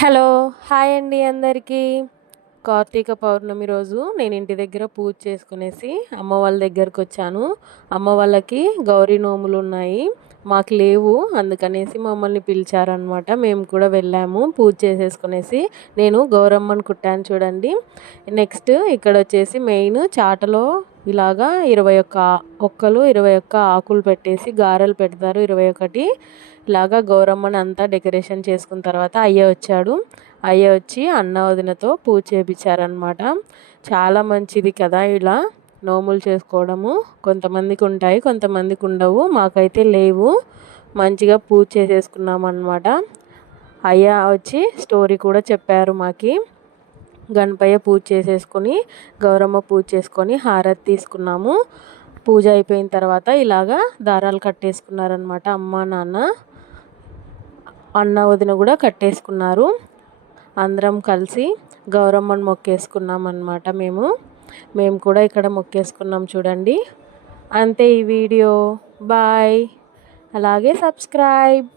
Hello! Hi అండి అందరికీ. కార్తీక పౌర్ణమి రోజు నేను ఇంటి దగ్గర పూజ చేసుకునేసి అమ్మ వాళ్ళ దగ్గరకొచ్చాను. అమ్మ వాళ్ళకి గౌరీ నోములున్నాయి. మాకు లేవు. అందుకనేసి మమ్మల్ని పిలిచారనమాట. మేము కూడా వెళ్ళాము పూజ చేసేసుకునేసి. నేను గౌరమ్మని కుట్టాను చూడండి. నెక్స్ట్ ఇక్కడొచ్చేసి మెయిన్ చాటలో ఇలాగా 21 ఒక్కలు 21 ఆకులు పెట్టేసి గారెలు పెడతారు 21. ఇలాగా గౌరమ్మని అంతా డెకరేషన్ చేసుకున్న తర్వాత అయ్య వచ్చాడు. అయ్య వచ్చి అన్న వదినతో పూజ చేపించారనమాట. చాలా మంచిది కదా ఇలా నోములు చేసుకోవడము. కొంతమందికి ఉంటాయి, కొంతమందికి ఉండవు. మాకైతే లేవు. మంచిగా పూజ చేసేసుకున్నామన్నమాట. అయ్య వచ్చి స్టోరీ కూడా చెప్పారు మాకి. గణపయ్య పూజ చేసేసుకొని గౌరమ్మ పూజ చేసుకొని హారతి తీసుకున్నాము. పూజ అయిపోయిన తర్వాత ఇలాగా దారాలు కట్టేసుకున్నారనమాట అమ్మ నాన్న. అన్న వదిన కూడా కట్టేసుకున్నారు. అందరం కలిసి గౌరమ్మని మొక్కేసుకున్నాం అన్నమాట. మేము కూడా ఇక్కడ మొక్కేసుకున్నాం చూడండి. అంతే ఈ వీడియో. బాయ్. అలాగే సబ్స్క్రైబ్.